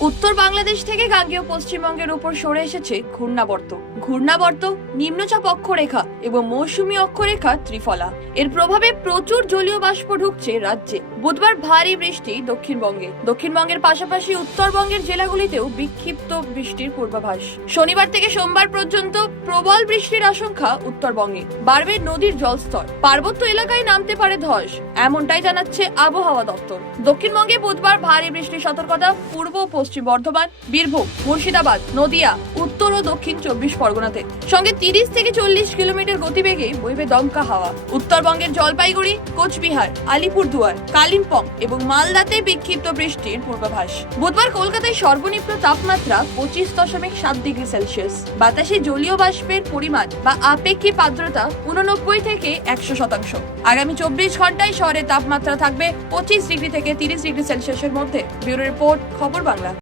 উত্তর বাংলাদেশ থেকে গাঙ্গেয় পশ্চিমবঙ্গের উপর সরে এসেছে ঘূর্ণাবর্ত। ঘূর্ণাবর্ত, নিম্নচাপ অক্ষরেখা এবং মৌসুমী অক্ষরেখা ত্রিফলা। এর প্রভাবে প্রচুর জলীয় বাষ্প ঢুকছে রাজ্যে। বুধবার ভারী বৃষ্টি দক্ষিণবঙ্গে। দক্ষিণবঙ্গের পাশাপাশি উত্তরবঙ্গের জেলাগুলিতেও বিক্ষিপ্ত বৃষ্টির পূর্বাভাস। শনিবার থেকে সোমবার পর্যন্ত প্রবল বৃষ্টির আশঙ্কা উত্তরবঙ্গে। বাড়বে নদীর জলস্তর। পার্বত্য এলাকায় নামতে পারে ধস। এমনটাই জানাচ্ছে আবহাওয়া দপ্তর। দক্ষিণবঙ্গে বুধবার ভারী বৃষ্টির সতর্কতা পূর্ব ও পশ্চিম বর্ধমান, বীরভূম, মুর্শিদাবাদ, নদিয়া, উত্তর ও দক্ষিণ চব্বিশ পরগনাতে। সঙ্গে তিরিশ থেকে চল্লিশ কিলোমিটার গতিবেগে বইবে দমকা হাওয়া। উত্তরবঙ্গের জলপাইগুড়ি, কোচবিহার, আলিপুরদুয়ার, কালিম্পং এবং মালদাতে বিক্ষিপ্ত বৃষ্টির পূর্বাভাস। বুধবার কলকাতায় সর্বনিম্ন তাপমাত্রা পঁচিশ দশমিক সাত ডিগ্রি সেলসিয়াস। বাতাসে জলীয় বাষ্পের পরিমাণ বা আপেক্ষিক আর্দ্রতা উননব্বই থেকে একশো শতাংশ। আগামী চব্বিশ ঘন্টায় শহরের তাপমাত্রা থাকবে পঁচিশ ডিগ্রি থেকে তিরিশ ডিগ্রি সেলসিয়াসের মধ্যে। ব্যুরো রিপোর্ট, খবর বাংলা।